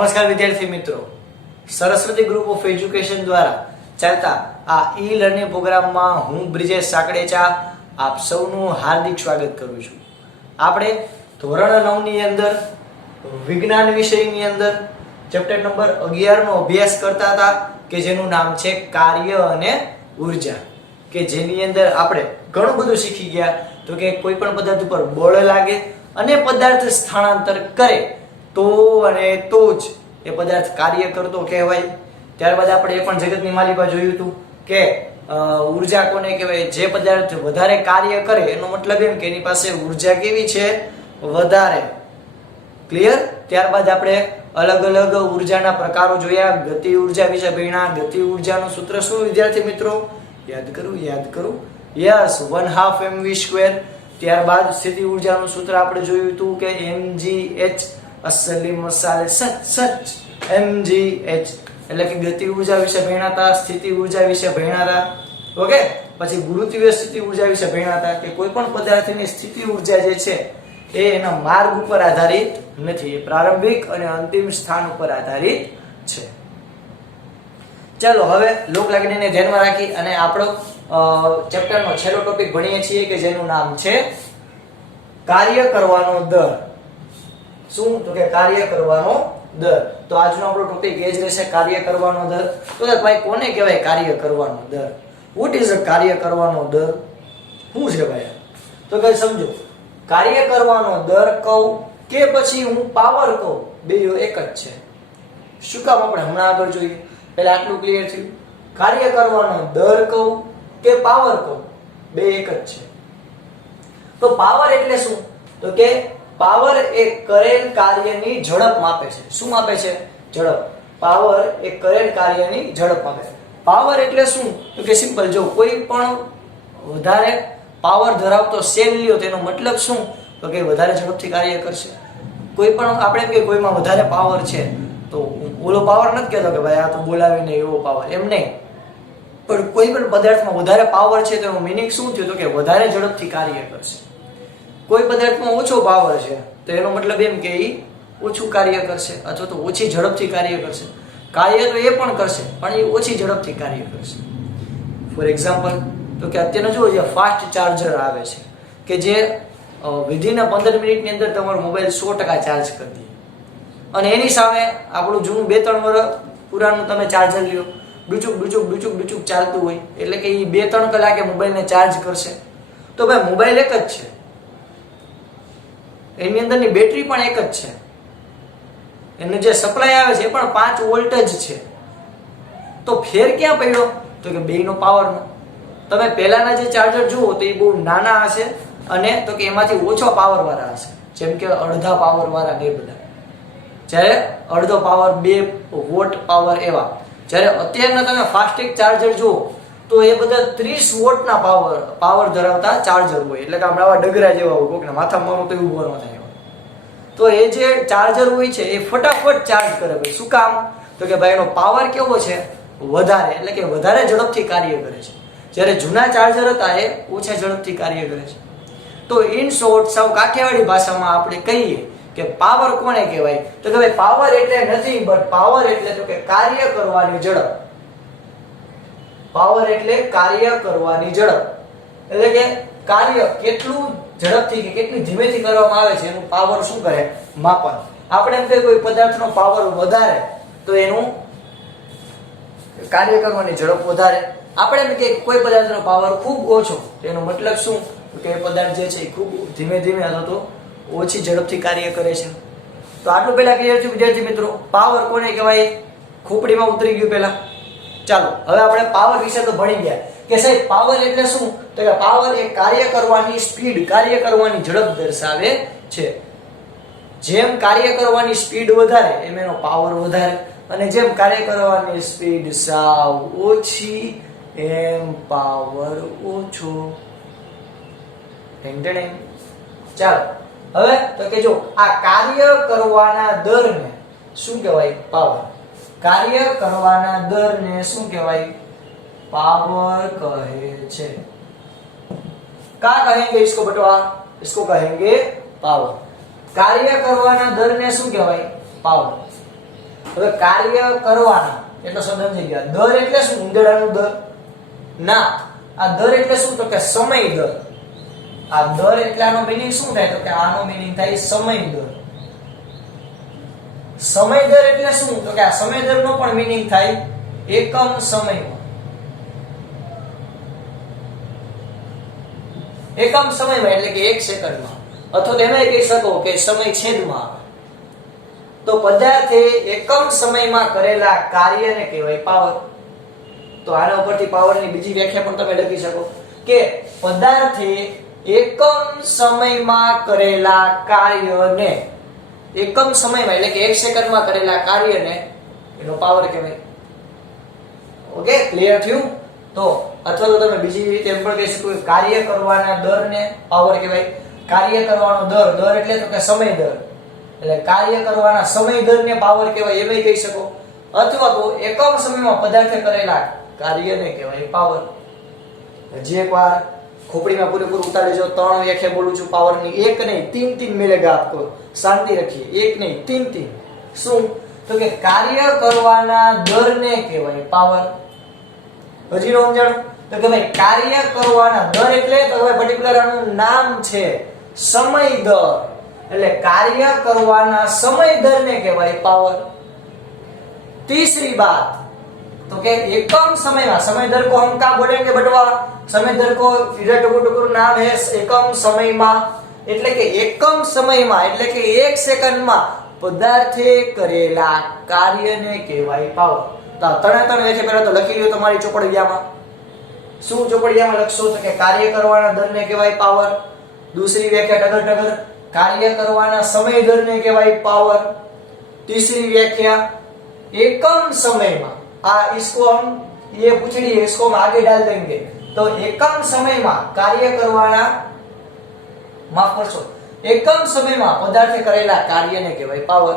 નમસ્કાર વિદ્યાર્થી મિત્રો, સરસ્વતી ગ્રુપ ઓફ એજ્યુકેશન દ્વારા ચાલતા આ ઈ લર્નિંગ પ્રોગ્રામમાં હું બ્રિજેશ સાકડેચા આપ સૌનું હાર્દિક સ્વાગત કરું છું. આપણે ધોરણ 9 ની અંદર વિજ્ઞાન વિષયની અંદર ચેપ્ટર નંબર 11 નો અભ્યાસ કરતા હતા કે જેનું નામ છે કાર્ય અને ઉર્જા, કે જેની અંદર આપણે ઘણું બધું શીખી ગયા. તો કે કોઈ પણ પદાર્થ ઉપર બળ લાગે અને પદાર્થ સ્થાનાંતર કરે તો અને તો જ એ પદાર્થ કાર્ય કરતો કહેવાય. ત્યારબાદ આપણે એ પણ જગતની માલિકા જોયું હતું કે ઉર્જા કોને કહેવાય? જે પદાર્થ વધારે કાર્ય કરે એનો મતલબ એમ કે એની પાસે ઉર્જા કેવી છે? વધારે. ક્લિયર? ત્યારબાદ આપણે અલગ અલગ ઉર્જાના પ્રકારો જોયા. ગતિ ઉર્જા વિશે ભણ્યા. ગતિ ઉર્જાનું સૂત્ર શું વિદ્યાર્થી મિત્રો? યાદ કરું. Yes, 1/2 mv². ત્યારબાદ સ્થિતિ ઉર્જાનું સૂત્ર આપણે જોયું હતું કે mgh, અસલી મસાલે સચ mgh, એટલે કે ગતિ ઉર્જા વિશે ભણ્યા હતા, સ્થિતિ ઉર્જા વિશે ભણ્યા હતા. ઓકે, પછી ગુરુત્વીય સ્થિતિ ઉર્જા વિશે ભણ્યા હતા કે કોઈ પણ પદાર્થની સ્થિતિ ઉર્જા જે છે એ એના માર્ગ ઉપર આધારિત નથી, એ પ્રારંભિક અને અંતિમ સ્થાન ઉપર આધારિત છે. ચાલો હવે લોક લાગણીને ધ્યાનમાં રાખી અને આપણો ચેપ્ટરનો છેલ્લો ટોપિક ભણીએ છીએ કે જેનું નામ છે કાર્ય કરવાનો દર. શું? તો કે કાર્ય કરવાનો દર. તો આજનો આપણો ટોપિક એ જ રહેશે, કાર્ય કરવાનો દર. તો ભાઈ કોને કહેવાય કાર્ય કરવાનો દર? વોટ ઇઝ અ કાર્ય કરવાનો દર? શું છે ભાઈ? તો કઈ સમજો, કાર્ય કરવાનો દર કહું કે પછી હું પાવર કહું, બે એક જ છે. શું કામ? આપણે હમણાં આગળ જોઈએ. પહેલા આટલું ક્લિયર થયું. કાર્ય કરવાનો દર કહું કે પાવર કહું, બે એક જ છે. તો પાવર એટલે શું? તો કે પાવર એ કરેલ કાર્યની ઝડપ માપે છે. શું માપે છે? ઝડપ. પાવર એ કરેલ કાર્યની ઝડપ માપે છે. પાવર એટલે શું? તો કે સિમ્પલ, જો કોઈ પણ વધારે પાવર ધરાવતો સેલ લ્યો તેનો મતલબ શું? તો કે વધારે ઝડપથી કાર્ય કરશે. કોઈ પણ આપણે એમ કે કોઈમાં વધારે પાવર છે તો ઓલો પાવર નથી કહેતો કે ભાઈ આ તો બોલાવીને એવો પાવર, એમ નહીં. પણ કોઈ પણ પદાર્થમાં વધારે પાવર છે તેનો મીનિંગ શું થયું? તો કે વધારે ઝડપથી કાર્ય કરશે. કોઈ પદાર્થમાં ઓછો પાવર છે તો એનો મતલબ એમ કે એ ઓછું કાર્ય કરશે અથવા તો ઓછી ઝડપથી કાર્ય કરશે. કાર્ય તો એ પણ કરશે પણ એ ઓછી ઝડપથી કાર્ય કરશે. ફોર એક્ઝામ્પલ, તો કે અત્યારે જુઓ, જે ફાસ્ટ ચાર્જર આવે છે કે જે વિધિના 15 મિનિટની અંદર તમારો મોબાઈલ 100% ચાર્જ કરી દે, અને એની સામે આપણું જૂનું 2-3 વર્ષ પુરાનું તમે ચાર્જર લ્યો, ડુચુક ચાલતું હોય, એટલે કે એ 2-3 કલાકે મોબાઈલને ચાર્જ કરશે. તો ભાઈ મોબાઈલ એક જ છે, એની અંદરની બેટરી પણ એક જ છે, એનો જે સપ્લાય આવે છે એ પણ 5 વોલ્ટ જ છે. તો ફેર ક્યાં પડ્યો? તો કે બેયનો પાવરનો. તમે પહેલાના જે ચાર્જર જુઓ તો એ બહુ નાના હશે અને તો કે એમાંથી ઓછો પાવર વાળા હશે, જેમ કે અડધા પાવર વાળા ને બધા. જ્યારે અડધો પાવર, 2 વોટ પાવર એવા. જ્યારે અત્યારના તમે ફાસ્ટેગ ચાર્જર જુઓ તો એ બધા 30 વોટના પાવર ધરાવતા ચાર્જર હોય, એટલે કે હમણાં આવા ડગરા જેવા હોય, કોકને માથા મારો તો ઉભો ન થાય. તો એ જે ચાર્જર હોય છે એ ફટાફટ ચાર્જ કરે. ભાઈ શું કામ? તો કે ભાઈ એનો પાવર કેવો છે? વધારે, એટલે કે વધારે ઝડપથી કાર્ય કરે છે. જ્યારે જૂના ચાર્જર હતા એ ઓછા ઝડપથી કાર્ય કરે છે. તો ઇન શોર્ટ, સાવ કાઠિયાવાડી ભાષામાં આપણે કહીએ કે પાવર કોને કહેવાય? તો કે ભાઈ પાવર એટલે નથી, બટ પાવર એટલે તો કે કાર્ય કરવાની ઝડપ. પાવર એટલે કાર્ય કરવાની ઝડપ, એટલે કે કાર્ય કેટલું ઝડપથી કે કેટલી ધીમેથી કરવામાં આવે છે એનું પાવર શું કરે? માપન. આપણે એમ કહીએ કોઈ પદાર્થનો પાવર વધારે તો એનું કાર્ય કરવાની ઝડપ વધારે. આપણે એમ કહીએ કોઈ પદાર્થનો પાવર ખૂબ ઓછો, એનો મતલબ શું? કે એ પદાર્થ જે છે એ ખૂબ ધીમે અથવા તો ઓછી ઝડપથી કાર્ય કરે છે. તો આટલું પહેલા ક્લિયર થયું વિદ્યાર્થી મિત્રો? પાવર કોને કહેવાય? ખોપડીમાં ઉતરી ગયું પહેલા. ચાલો હવે આપણે પાવર વિશે તો ભણી ગયા કે સાહેબ પાવર એટલે શું? તો કે પાવર એ કાર્ય કરવાની સ્પીડ, કાર્ય કરવાની ઝડપ દર્શાવે છે. જેમ કાર્ય કરવાની સ્પીડ વધારે એમ એનો પાવર વધારે, અને જેમ કાર્ય કરવાની સ્પીડ સાવ ઓછી એમ પાવર ઓછો. ચાલો હવે તો કે જો આ કાર્ય કરવાના દરને શું કહેવાય? પાવર. કાર્ય કરવાના દરને શું કહેવાય? पावर कहे छे. क्या कहेंगे इसको बटवा? इसको कहेंगे पावर. कार्य करवाना दर ने શું કહેવાય? પાવર. હવે કાર્ય કરવાના એટલો શબ્દ સમજી ગયા. દર એટલે શું? ઉંદરડાનું દર? ના, આ દર એટલે શું? તો કે સમય દર. આ દર એટલે આનો મીનિંગ શું થાય? તો કે આનો મીનિંગ થાય સમય દર. સમય દર એટલે શું? તો કે આ સમય દર નો પણ મીનિંગ થાય એકમ સમયમાં. એકમ સમયમાં એટલે કે 1 સેકન્ડમાં, અથવા તો એમાં કહી શકો કે સમય છેદમાં. તો પદાર્થે એકમ સમયમાં કરેલા કાર્યને કહેવાય પાવર. તો આના ઉપરથી પાવરની બીજી વ્યાખ્યા પણ તમે લખી શકો કે પદાર્થે એકમ સમયમાં કરેલા કાર્યને, એકમ સમયમાં એટલે કે 1 સેકન્ડમાં કરેલા કાર્યને એનો પાવર કહેવાય. ઓકે, ક્લિયર થયું? તો અથવા તો તમે બીજી રીતે એમ પણ કહી શકો કે કાર્ય કરવાના દરને પાવર કહેવાય. કાર્ય કરવાનો દર, દર એટલે તો કે સમય દર, એટલે કાર્ય કરવાના સમય દરને પાવર કહેવાય એમ કહી શકો. અથવા તો એકમ સમયમાં પદાર્થે કરેલા કાર્યને કહેવાય પાવર. હજી એકવાર ખોપડીમાં પૂરેપૂરું ઉતારી જો. 3 વ્યાખ્યા બોલું છું પાવરની, એક નહીં 3 મિલેગા આપકો. શાંતિ રાખીએ, એક નહીં 3. શું? તો કે કાર્ય કરવાના દરને કહેવાય પાવર. હજી નો સમજાણું? તો કે ભાઈ કાર્ય કરવાના દર એટલે તો હવે પર્ટિક્યુલર આનું નામ છે સમય દર, એટલે કાર્ય કરવાના સમય દરને કહેવાય પાવર. तीसरी बात तो કે एकम समय में, समय दर को हम क्या बोलेंगे बटवा? समय दर को इधर टुकड़ू नाम है एकम समय में, એટલે કે એકમ સમયમાં એટલે કે 1 સેકન્ડમાં પદાર્થે કરેલા કાર્યને કહેવાય પાવર. તો ત્રણે વ્યાખ્યા પહેલા તો લખી લ્યો તમારી ચોપડિયામાં. શું ચોપડિયામાં લખશો? તો કે કાર્ય કરવાના દરને કહેવાય પાવર. दूसरी व्याख्या टगर कार्य करवाना समय दरने कहेवाय पावर. तीसरी व्याख्या एकम समय में, इसको हम ये पूछ लिए, इसको हम आगे डाल देंगे. तो एकम समय में कार्य करवाना, माफ करशो, एकम समय में पदार्थे करेला कार्यने कहेवाय पावर.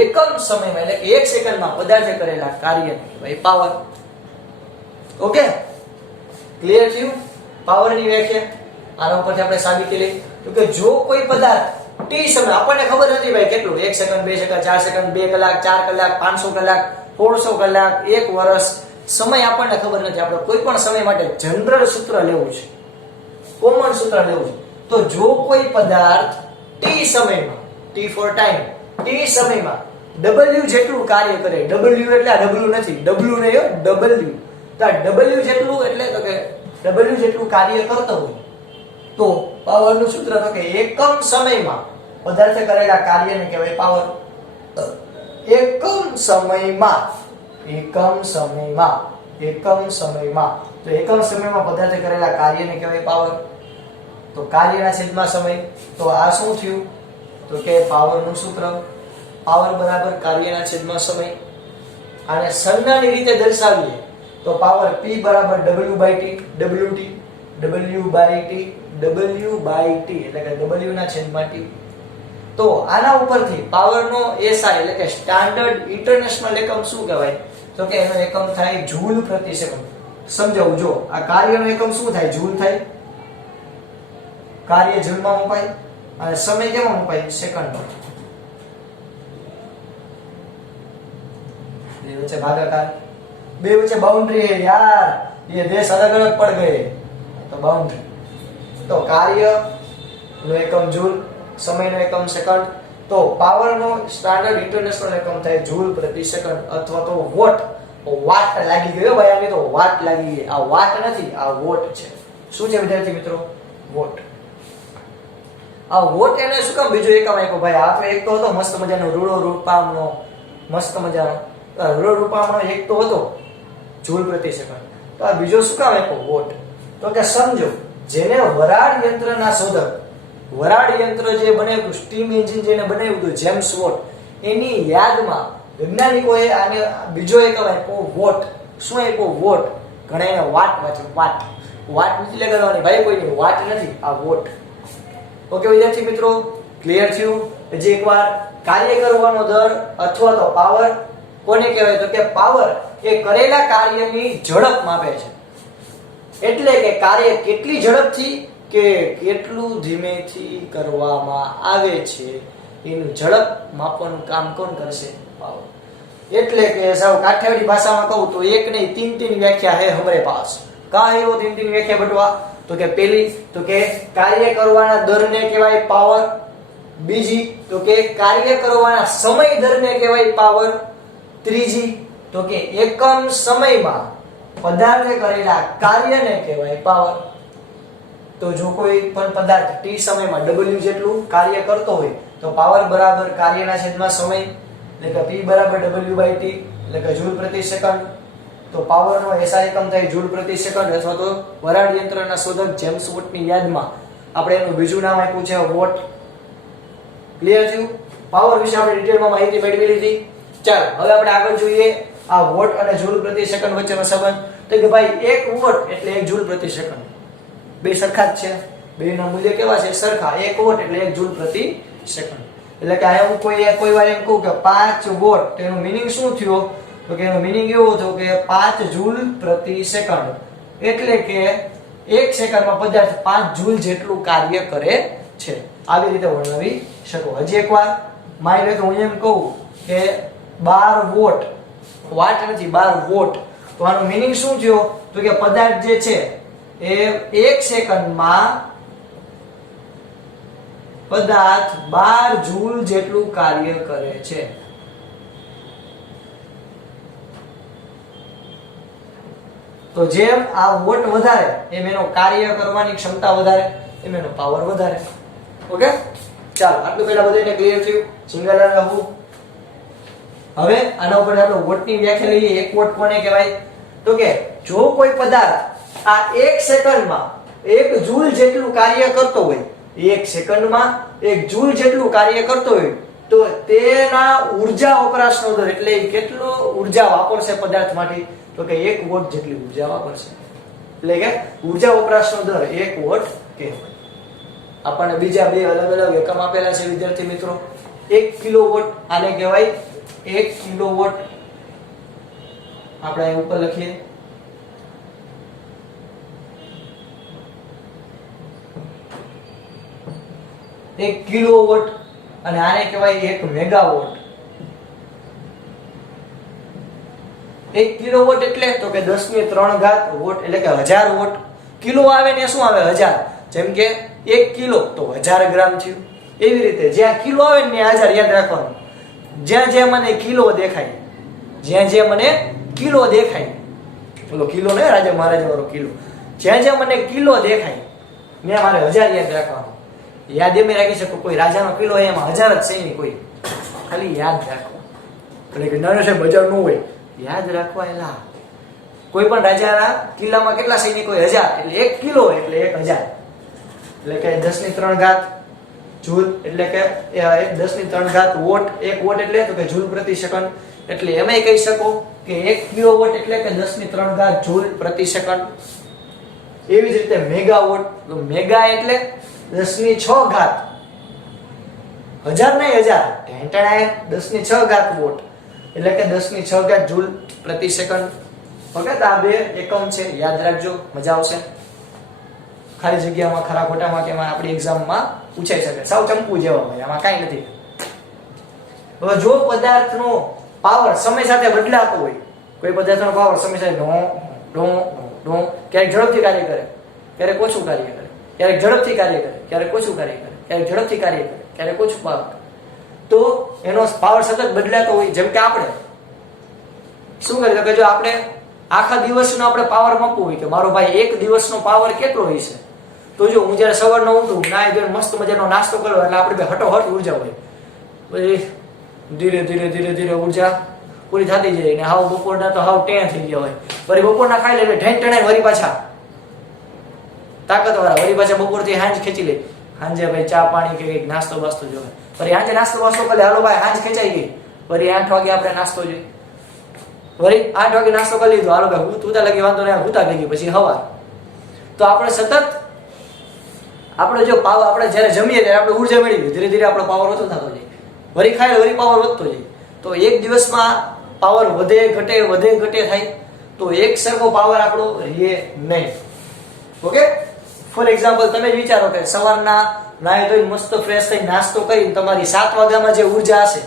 एकम समय में એટલે 1 સેકન્ડમાં પદાર્થે કરેલા કાર્યને કહેવાય પાવર. ઓકે, ક્લિયર થયું પાવરની વ્યાખ્યા? આના ઉપરથી આપણે સાબિતી લઈ તો કે જો કોઈ પદાર્થ ટી સમય, આપણને ખબર નથી ભાઈ કેટલું, 1 સેકન્ડ 2 સેકન્ડ 4 સેકન્ડ 2 કલાક 4 કલાક 500 કલાક 1600 કલાક 1 વર્ષ, સમય આપણને ખબર નથી. આપણે કોઈ પણ સમય માટે જનરલ સૂત્ર લેવું છે, કોમન સૂત્ર લેવું છે. તો જો કોઈ પદાર્થ ટી સમયમાં, ટી ફોર ટાઈમ, ટી સમયમાં W જેટલું કાર્ય કરે, W એટલે આ W નથી, W નહીં, W. તો W જેટલું એટલે તો કે W જેટલું કાર્ય કરતો હોય તો પાવરનું સૂત્ર તો કે એકમ સમયમાં પદાર્થે કરેલા કાર્યને કહેવાય પાવર. એકમ સમયમાં, એકમ સમયમાં, એકમ સમયમાં, તો એકમ સમયમાં પદાર્થે કરેલા કાર્યને કહેવાય પાવર. તો કાર્યના છેદમાં સમય, તો આ શું થયું? તો કે પાવરનું સૂત્ર પાવર બરાબર કાર્યના છેદમાં સમય. આને સંજ્ઞાની રીતે દર્શાવીએ તો પાવર P બરાબર W/T, WT, W/T, W/T એટલે કે W ના છેદમાં T. તો આના ઉપરથી પાવરનો SI એટલે કે સ્ટાન્ડર્ડ ઇન્ટરનેશનલ એકમ શું કહેવાય? તો કે એનો એકમ થાય જૂલ પ્રતિ સેકન્ડ. સમજાવું જો, આ કાર્યનો એકમ શું થાય? જૂલ થાય. કાર્ય જૂલમાં મપાય અને સમય કેમાં મપાય? સેકન્ડમાં. બે વચ્ચે ભાગાકાર, બે વચ્ચે બાउंड्री है यार, ये देश अलग अलग पड़ गए तो बाउंड्री. तो कार्य નો એકમ જૂલ, સમયનો એકમ સેકન્ડ. તો પાવરનો સ્ટાન્ડર્ડ ઇન્ટરનેશનલ એકમ થાય જૂલ પ્રતિ સેકન્ડ અથવા તો વોટ. વાટ લાગી ગયો ભાઈ, આની તો વાટ લાગી ગઈ. આ વાટ નથી, આ વોટ છે. શું છે વિદ્યાર્થી મિત્રો? વોટ. આ વોટ એને શું કામ બીજો એકમ આપ્યો ભાઈ? આ તો એક તો હતો મસ્ત મજાનો રૂડો રૂપામનો, મસ્ત મજાનો રૂડો રૂપામનો એક તો હતો જૂલ પ્રતિ સેકન્ડ. તો આ બીજો શું કામ આપ્યો? વોટ. તો કે સમજો, જેને વરાળ યંત્રના શોધક, વરાળ યંત્ર જે બનાવ્યું, સ્ટીમ એન્જિન જેને બનાવ્યું હતું, જેમ્સ વોટ, એની યાદમાં વૈજ્ઞાનિકોએ આને બીજો એકમ આપ્યો વોટ. શું આપ્યો? વોટ. ઘણા એને વાટ વાંચે, વાટ. વાટ નથી લગાડવાની ભાઈ, કોઈની વાટ નથી, આ વોટ. ઓકે વિદ્યાર્થી મિત્રો, ક્લિયર થયું? હજી એકવાર, કાર્ય કરવાનો દર અથવા તો પાવર કોને કહેવાય? તો કે પાવર એ કરેલા કાર્યની ઝડપ માપે છે. એટલે કે કાર્ય કેટલી ઝડપથી કે કેટલું ધીમેથી કરવામાં આવે છે એનું ઝડપ માપવાનું કામ કોણ કરશે? पावर એટલે કે સાવ કાઠિયાવાડી ભાષામાં કહું તો એક નહીં तीन व्याख्या है हमारे पास का है वो तीन व्याख्या बटवा तो के पहली तो के कार्य करवाना दरने कहेवाय पावर बीजी तो के कार्य करवाना समय दरने कहेवाय पावर ત્રીજી तो के एकम समयમાં पदार्थे करेला कार्यने कहेवाय पावर तो जो कोई पण पदार्थ t समयમાં w જેટલું કાર્ય કરતો હોય तो पावर बराबर कार्यना છેદમાં समय એટલે કે p બરાબર w/t એટલે કે જૂલ પ્રતિ સેકન્ડ તો પાવર નો એસઆઈ એકમ થાય જૂલ પ્રતિ સેકન્ડ અથવા તો વરાળ યંત્રના શોધક જેમ્સ વોટની યાદમાં આપણે એનું બીજું નામ આપ્યું છે વોટ ક્લિયર થયું પાવર વિશે આપણે ડિટેલમાં માહિતી મેળવી લીધી ચાલો હવે આપણે આગળ જોઈએ આ વોટ અને જૂલ પ્રતિ સેકન્ડ વચ્ચેનો સંબંધ તો કે ભાઈ 1 વોટ એટલે 1 જૂલ પ્રતિ સેકન્ડ બે સરખા જ છે બેના મૂલ્ય કેવા છે સરખા 1 વોટ એટલે 1 જૂલ પ્રતિ સેકન્ડ એટલે કે આ હું કોઈ વાર એમ કહું કે 5 વોટ તેનો મીનિંગ શું થયો તો કે એનો મીનિંગ એવો થયો કે 5 જૂલ પ્રતિ સેકન્ડ એટલે કે 1 સેકન્ડમાં પદાર્થ 5 જૂલ જેટલું કાર્ય કરે છે આવી રીતે વર્ણવી શકો હજી એકવાર માની લો કે હું એમ કહું કે 12 વોટ વાટ નથી 12 વોટ તો આનો મીનિંગ શું થયો તો કે પદાર્થ જે છે એ 1 સેકન્ડમાં पदार्थ 12 जूल જેટલું કાર્ય કરે છે તો જેમ આ વોટ વધારે એમ એનો કાર્ય કરવાની ક્ષમતા વધારે એમ એનો પાવર વધારે ઓકે ચાલો આટલું પહેલા બધાને ક્લિયર થયું સિંગલ અને લઘુ હવે આના ઉપર આપણે વોટની વ્યાખ્યા લઈએ 1 વોટ કોને કહેવાય તો કે જો કોઈ પદાર્થ આ 1 સેકન્ડમાં 1 જૂલ જેટલું કાર્ય કરતો હોય 1 સેકન્ડમાં 1 જૂલ જેટલું કાર્ય કરતો હોય તો તેના ઊર્જા વપરાશનો દર એટલે કેટલો ઊર્જા વાપરશે પદાર્થ માટે તો કે 1 વોટ જેટલી ઊર્જા વાપરશે એટલે કે ઊર્જા વપરાશનો દર 1 વોટ કહેવાય આપણને બીજા બે અલગ અલગ એકમ આપેલા છે વિદ્યાર્થી મિત્રો 1 કિલોવોટ આને કહેવાય 1 કિલોવોટ આપણે અહીં ઉપર લખીએ 1 કિલોવોટ અને આને કહેવાય 1 મેગાવોટ 1 કિલોવોટ એટલે તો કે 10 ઘાત વોટ એટલે કે 1000 વોટ કિલો આવે ને શું આવે 1000 જેમ કે 1 કિલો તો 1000 ગ્રામ થયું એવી રીતે જ્યાં કિલો આવે ને 1000 યાદ રાખવાનું જ્યાં જ્યાં મને કિલો દેખાય જ્યાં જ્યાં મને કિલો દેખાય બોલો કિલો ને રાજા મહારાજા વાળો કિલો જ્યાં જ્યાં મને કિલો દેખાય ને મારે 1000 યાદ રાખવાનું યાદ એમ રાખી શકો કોઈ રાજાનો કિલો એમાં 1000 જ છે નહીં કોઈ ખાલી યાદ રાખવા એટલે કે નાનો છે બજાર નું હોય યાદ રાખવા એલા કોઈ પણ રાજાના કિલ્લામાં કેટલા સૈનિકો 1000 એટલે 1 કિલો એટલે 1000 એટલે કે 10 ઘાત જૂલ એટલે કે 10 ઘાત વોટ 1 વોટ એટલે તો કે જૂલ પ્રતિ સેકન્ડ એટલે એમાંય કહી શકો કે 1 કિલોવોટ એટલે કે 10 ઘાત જૂલ પ્રતિ સેકન્ડ એવી જ રીતે મેગાવોટ તો મેગા એટલે 10 ઘાત 1000 નહીં 1000 ઢેંટણાએ 10 ઘાત વોટ એટલે કે 10 ઘાત જૂલ પ્રતિ સેકન્ડ ઓકે તો આ બે એકમ છે યાદ રાખજો મજા આવશે ખાલી જગ્યામાં ખરા ખોટામાં કે આપણી એક્ઝામમાં પૂછાઈ શકે સાવ ચંપુ જેવા હોય આમાં કાઈ નથી હવે જો પદાર્થનો પાવર સમય સાથે બદલાતો હોય કોઈ પદાર્થનો પાવર સમય સાથે ઢો ક્યારેક ઝડપથી કાર્ય કરે ક્યારેક ઓછું કાર્ય કરે ક્યારેક ઝડપથી કાર્ય કરે ક્યારેક ઓછું કાર્ય કરે ક્યારેક ઝડપથી કાર્ય કરે ક્યારેક ઓછું પાવર તો એનો પાવર સતત બદલાતો હોય જેમ કે આપણે શું કરીએ કે જો આપણે આખા દિવસનો આપણે પાવર માપવું હોય કે મારો ભાઈ એક દિવસનો પાવર કેટલો હોય છે તો જો હું જ્યારે સવારનો ઉઠું નાઈ ધોઈને મસ્ત મજાનો નાસ્તો કરું એટલે આપણે હટોહટ ઉર્જા હોય પછી ધીરે ધીરે ધીરે ધીરે ઉર્જા પૂરી થતી જાય ને હાવ બપોરના તો હાવ ટેણ થઈ ગયા હોય વળી બપોરના ખાઈ લે ઢેણ ટેણાય વળી પાછા તાકાતવાળા વળી પાછા બપોરથી હાંજ ખેંચી લે હાંજે ભાઈ ચા પાણી કે કંઈક નાસ્તો બાસ્તો જોવે વળી હાંજે નાસ્તો બાસ્તો કરે હાલો ભાઈ હાંજ ખેંચાઈ ગઈ વળી 8 વાગે આપણે નાસ્તો જોઈએ વળી 8 વાગે નાસ્તો કરી લીધો હાલો ભાઈ હું તુતા લગી વાંધો નહીં હુતા ગઈ પછી હવા તો આપણે સતત આપણે જો પાવર આપણે જ્યારે જમીએ ત્યારે આપણે ઊર્જા મેળવી ધીરે ધીરે આપણો પાવર વધતો થતો જાય વળી ખાય વળી પાવર વધતો જાય તો એક દિવસમાં પાવર વધે ઘટે થાય તો એક સરખો પાવર આપણો રહે નહીં ઓકે ફોર એક્ઝામ્પલ તમે જ વિચારો કે સવારના નાહી ધોઈને મસ્ત ફ્રેશ થઈ નાસ્તો કરીને તમારી 7 વાગ્યામાં જે ઊર્જા હશે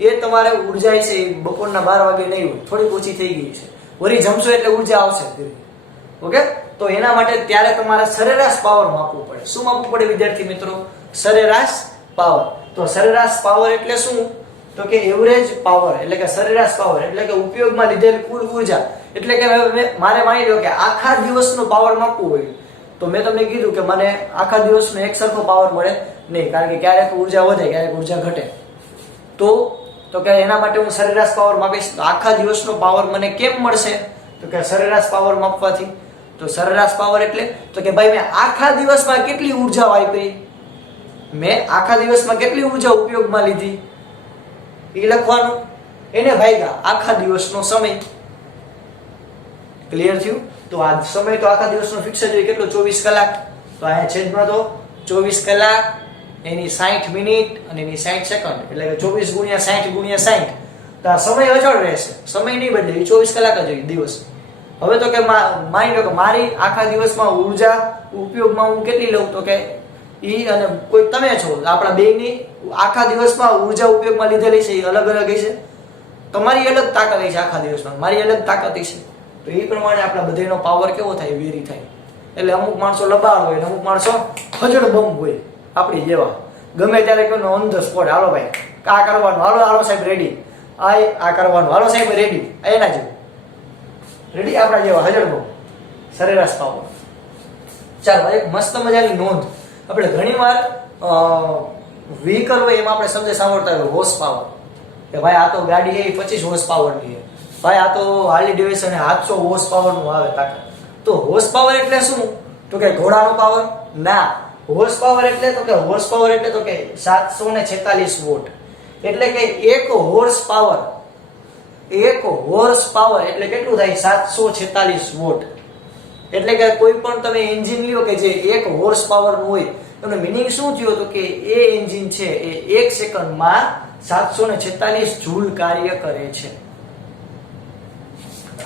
એ તમારે ઉર્જા છે એ બપોરના 12 વાગે નહીં હોય, થોડીક ઓછી થઈ ગઈ છે, વળી જમશો એટલે ઉર્જા આવશે. ઓકે, તો એના માટે ત્યારે તમારે સરેરાશ પાવર માપવું પડે. શું માપવું પડે વિદ્યાર્થી મિત્રો? સરેરાશ પાવર. તો સરેરાશ પાવર એટલે શું? તો કે એવરેજ પાવર એટલે કે સરેરાશ પાવર એટલે કે ઉપયોગમાં લીધેલ કુલ ઉર્જા. એટલે કે મારે માની લો કે આખા દિવસનો પાવર માપવું હોય તો મેં તમને કીધું કે મને આખા દિવસનો એક સરખો પાવર મળે નહીં, કારણ કે ક્યારેક ઉર્જા વધે ક્યારેક ઉર્જા ઘટે. તો કે એના માટે હું સરેરાશ પાવર માપીશ. તો આખા દિવસનો પાવર મને કેમ મળશે? તો કે સરેરાશ પાવર માપવાથી. તો સરેરાશ પાવર એટલે તો કે ભાઈ મેં આખા દિવસમાં કેટલી ઉર્જા વાપરી, મેં આખા દિવસમાં કેટલી ઉર્જા ઉપયોગમાં લીધી એ લખવાનું, એને ભાગ્યા આખા દિવસનો સમય. ક્લિયર થયું? તો આ સમય તો આખા દિવસનો ફિક્સ જ હોય, કેટલો? 24 કલાક. તો અહીંયા છેદમાં તો 24 કલાક, એની 60 મિનિટ અને એની 60 સેકન્ડ, એટલે કે 24 ગુણ્યા 60 ગુણ્યા 60. તો આ સમય અચળ રહેશે, સમય નહીં બદલે, 24 કલાક જ હોય દિવસ. હવે તો કે માની લો કે મારી આખા દિવસમાં ઉર્જા ઉપયોગમાં હું કેટલી લઉં? તો કે ઈ અને કોઈ તમે છો, આપણા બેની આખા દિવસમાં ઉર્જા ઉપયોગમાં લીધેલી છે એ અલગ અલગ છે. તમારી અલગ તાકાત છે આખા દિવસમાં, મારી અલગ તાકાત છે. તો એ પ્રમાણે આપણા બધાનો પાવર કેવો થાય? વેરી થાય. એટલે અમુક માણસો લબાડ હોય, અમુક માણસો ખજડ બંબ હોય આપણી જેવા. ગમે ત્યારે કહો ઓન ધ સ્પોટ, હાલો ભાઈ આ કરવાનું, હાલો હાલો સાહેબ રેડી, આ કરવાનું, હાલો સાહેબ રેડી, એના જેવું રેડી, આપણા જેવા હજડ બંબ. સરેરાશ પાવર. ચાલો એક મસ્ત મજાની નોંધ. આપણે ઘણીવાર વ્હીકલ હોય એમાં આપણે સમજે સાંભળતા હોય હોર્સ પાવર, કે ભાઈ આ તો ગાડી એ 25 હોર્સ પાવરની છે, ભાઈ આ તો હાર્લી ડેવિડસન 700 હોર્સ પાવરનું આવે તાકાત. તો હોર્સ પાવર એટલે શું? તો કે ઘોડાનો પાવર? ના. હોર્સ પાવર એટલે તો કે હોર્સ પાવર એટલે તો કે 746 વોટ. એટલે કે એક હોર્સ પાવર એટલે કેટલું થાય? 746 વોટ. એટલે કે કોઈ પણ તમે એન્જિન લ્યો કે જે 1 હોર્સ પાવર નું હોય, એનો મીનિંગ શું થયો? તો કે એ એન્જિન છે એ 1 સેકન્ડમાં 746 જૂલ કાર્ય કરે છે.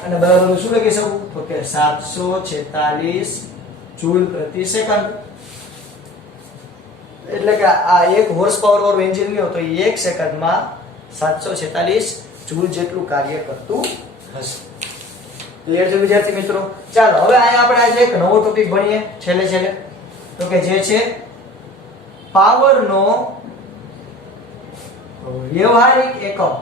અને બરાબર શું લખી શકું? તો કે 746 જૂલ પ્રતિ સેકન્ડ. એટલે કે આ 1 હોર્સ પાવર વાળું એન્જિન લ્યો તો એ 1 સેકન્ડમાં 746 જૂલ જેટલું કાર્ય કરતું હશે. ક્લિયર છે વિદ્યાર્થી મિત્રો? ચાલો હવે અહીંયા આપણે આજે એક નવો ટોપિક ભણીએ છેલ્લે, તો કે જે છે પાવરનો વ્યવહારિક એકમ.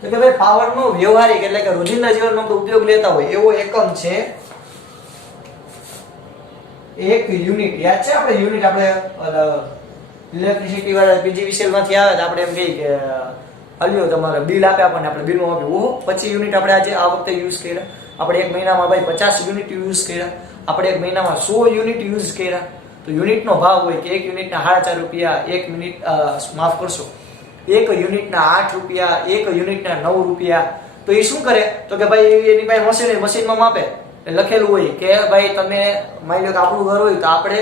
તો કે ભાઈ પાવરનો વ્યવહારિક એટલે કે રોજિંદા જીવનમાં ઉપયોગ લેતા હોય એવો એકમ છે એક યુનિટ. યાદ છે આપણે યુનિટ, આપણે ઇલેક્ટ્રિસિટી વાળા પીજીવીસીએલ માંથી આવે તો આપણે એમ કહીએ કે હલ્યો તમારે બિલ આપે આપણને, આપણે બિલમાં આપ્યું ઓહો 25 યુનિટ આપણે આજે આ વખતે યુઝ કર્યા, આપણે એક મહિનામાં ભાઈ 50 યુનિટ યુઝ કર્યા, આપણે એક મહિનામાં 100 યુનિટ યુઝ કર્યા. તો યુનિટનો ભાવ હોય કે એક યુનિટના 4.5 રૂપિયા, એક મિનિટ માફ કરશો એક યુનિટના 8 રૂપિયા, એક યુનિટના 9 રૂપિયા. તો એ શું કરે? તો કે ભાઈ એની પાસે મશીનમાં માપે, લખેલું હોય કે ભાઈ તમે માની લો કે આપણું ઘર હોય તો આપણે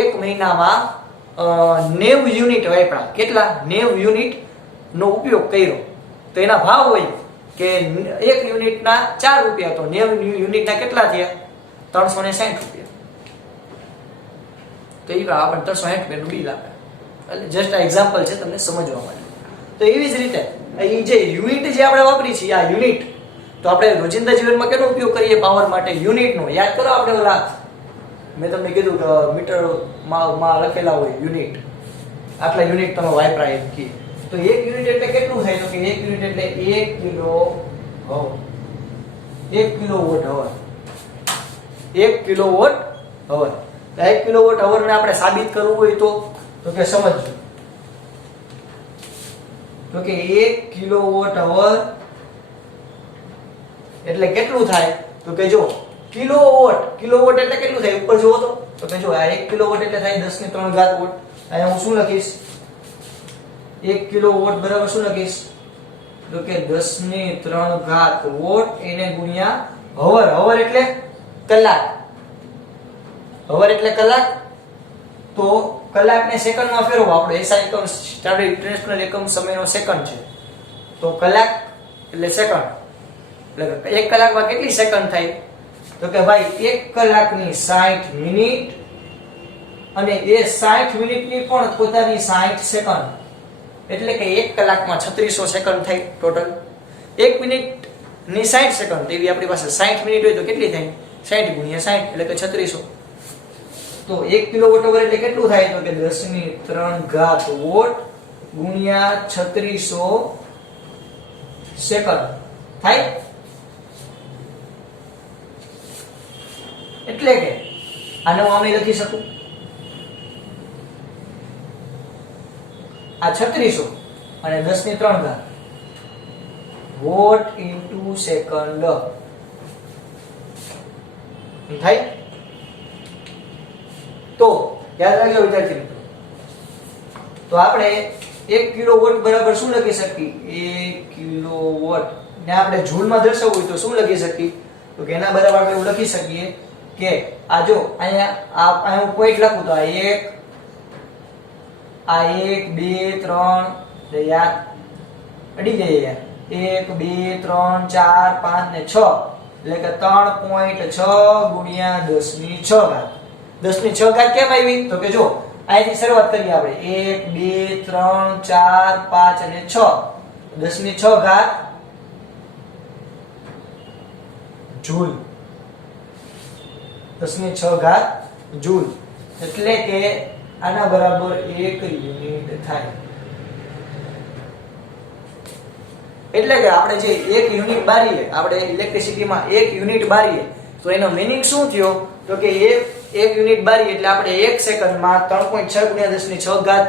એક મહિનામાં 90 યુનિટ વાપરા. કેટલા? 90 યુનિટ નો ઉપયોગ કર્યો. તો એના ભાવ હોય કે એક યુનિટના 4 રૂપિયા, તો 90 યુનિટના કેટલા થયા? 360 રૂપિયા. તો એ આપણે 360 રૂપિયાનું બિલ આપે. એટલે જસ્ટ આ એક્ઝામ્પલ છે તમને સમજવા માટે. તો એવી જ રીતે એ જે યુનિટ જે આપણે વાપરી છીએ આ યુનિટ, તો આપણે રોજિંદા જીવનમાં કેનો ઉપયોગ કરીએ પાવર માટે? યુનિટનો. યાદ કરો આપણે ઓલા મેં તમને કીધું કે મીટર માં લખેલા હોય યુનિટ, આટલા યુનિટ તમે વાપરાય એમ કે. તો 1 યુનિટ એટલે કેટલું થાય? તો કે 1 યુનિટ એટલે 1 kilo hour, 1 kilowatt hour, 1 kilowatt hour. 1 kilowatt hour ને આપણે સાબિત કરવું હોય તો કે સમજજો. તો કે 1 કિલોવોટ હવર એટલે કેટલું થાય? તો કે જો કિલોવોટ એટલે કેટલું થાય? ઉપર જુઓ તો કે જો આ 1 કિલોવોટ એટલે થાય 10 ની 3 ઘાત વોટ. અહીંયા હું શું લખીશ? 1 કિલોવોટ બરાબર શું લખીશ? તો કે 10 ની 3 ઘાત વોટ એને ગુણ્યા હવર. હવર એટલે કલાક. હવર એટલે કલાક. તો કલાકને સેકન્ડમાં ફેરવો. આપણે એસઆઈ એકમ સ્ટાન્ડર્ડ ઇન્ટરનેશનલ એકમ સમયનો સેકન્ડ છે. તો કલાક એટલે સેકન્ડ. એટલે 1 કલાકમાં કેટલી સેકન્ડ થાય? તો કે ભાઈ 1 કલાકની 60 મિનિટ અને એ 60 મિનિટની પણ પોતાની 60 સેકન્ડ, એટલે કે 1 કલાકમાં 3600 સેકન્ડ થાય ટોટલ. 1 મિનિટ ની 60 સેકન્ડ, તેવી આપણી પાસે 60 મિનિટ હોય તો કેટલી થાય? 60 ગુણ્યા 60 એટલે કે 3600. તો 1 કિલોવોટ અવર એટલે કેટલું થાય? તો કે 10³ વોટ ગુણ્યા 3600 સેકન્ડ થાય. એટલે કે આને હું આમે લખી શકું, આ 3600 અને 10³ વોટ ઇન્ટુ સેકન્ડ થાય. તો યાદ રાખજો વિદ્યાર્થી મિત્રો, તો આપણે 1 કિલોવોટ બરાબર શું લખી શકીએ? 1 કિલોવોટ ને આપણે જૂલમાં દર્શાવવું હોય તો શું લખી શકીએ? તો કે એના બરાબર આપણે એવું લખી શકીએ કે આ જો અહીંયા હું પોઈન્ટ લખું તો આ 1 2 3 યાર અડી જાય યાર, 1 2 3 4 5 ને 6 એટલે કે 3.6 ગુણ્યા 10⁶. 10⁶ કેમ આવી? તો કે જો અહીંથી શરૂઆત કરીએ આપણે 1 2 3 4 5 અને 6, 10⁶ જૂલ, 10⁶ જૂલ, એટલે કે આના બરાબર 1 યુનિટ થાય. એટલે કે આપણે જે 1 યુનિટ બારીએ, આપણે ઇલેક્ટ્રિસિટીમાં 1 યુનિટ બારીએ તો એનો મીનિંગ શું થયો? તો કે 1 યુનિટ બારી એટલે આપણે 1 સેકન્ડમાં 3.6 ગુણ્યા 10⁶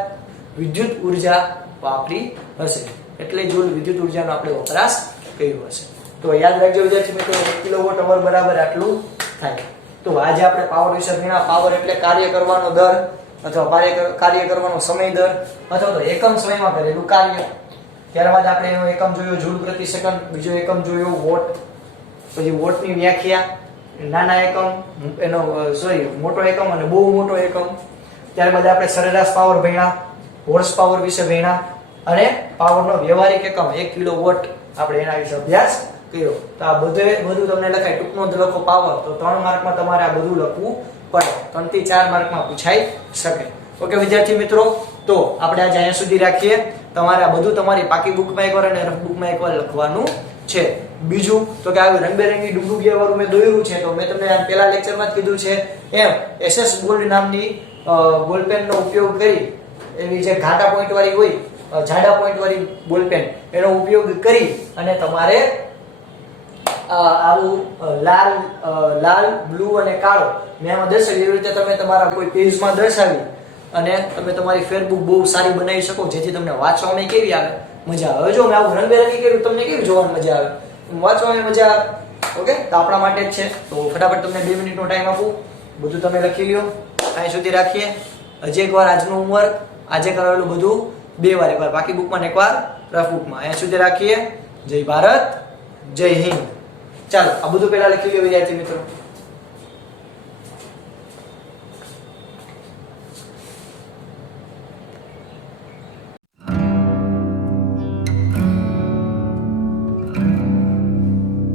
વિદ્યુત ઉર્જા વાપરી હશે. એટલે જૂલ વિદ્યુત ઉર્જાનો આપણે વપરાશ કર્યો હશે. તો યાદ રાખજો વિદ્યાર્થી મિત્રો, 1 કિલોવોટ અવર બરાબર આટલું થાય. તો આજે આપણે પાવર વિશે ભણ્યા. પાવર એટલે કાર્ય કરવાનો દર અથવા કાર્ય કરવાનો સમય દર અથવા તો એકમ સમયમાં કરેલું કાર્ય. ત્યારબાદ આપણે એનો એકમ જોયો જૂલ પ્રતિ સેકન્ડ, બીજો એકમ જોયો વોટ, પછી વોટની વ્યાખ્યા, નાના એકમ એનો મોટો એકમ અને બહુ મોટો એકમ. ત્યારબાદ આપણે સરેરાશ પાવર ભણ્યા, હોર્સ પાવર વિશે ભણ્યા અને પાવરનો વ્યવહારિક એકમ 1 કિલોવોટ આપણે એના વિશે અભ્યાસ કર્યો. તો આ બધું તમને લખાય, ટૂંકનો લખો પાવર તો 3 માર્કમાં તમારે આ બધું લખવું પડે, 3 થી 4 માર્કમાં પૂછાઈ શકે. ઓકે વિદ્યાર્થી મિત્રો, તો આપણે આજે અહીંયા સુધી રાખીએ. તમારે આ બધું તમારી પાકી બુકમાં એકવાર અને રફ બુકમાં એકવાર લખવાનું છે. બીજું તો કે આવી રંગબેરંગી ડુંડુગિયા વાળું મેં દોર્યું છે, તો મેં તમને પહેલા લેક્ચરમાં જ કીધું છે એમ SS ગોલ્ડ નામની બોલપેનનો ઉપયોગ કરી, એવી જે ઘાટા પોઈન્ટ વાળી હોય, જાડા પોઈન્ટ વાળી બોલપેન, એનો ઉપયોગ કરી અને તમારે આવું લાલ બ્લુ અને કાળો મેં આમાં દર્શાવી, એવી રીતે તમે તમારા કોઈ પેજમાં દર્શાવી અને તમે તમારી ફેરબુક બહુ સારી બનાવી શકો, જેથી તમને વાંચવામાં કેવી આવે? મજા આવે. જો મેં આવું રંગબેરંગી કર્યું, તમને કેવી જોવાની મજા આવે? વાંચવામાં મજા આવે. ઓકે, તો આપણા માટે જ છે. તો ફટાફટ તમને 2 મિનિટનો ટાઈમ આપું, બધું તમે લખી લ્યો. અહીં સુધી રાખીએ. હજી એકવાર આજનું હોમવર્ક, આજે કરાવેલું બધું 2 વાર, એકવાર બાકી બુકમાં ને એકવાર રફ બુકમાં. અહીં સુધી રાખીએ. જય ભારત, જય હિન્દ. ચાલો આ બધું પહેલા લખી લ્યો વિદ્યાર્થી મિત્રો.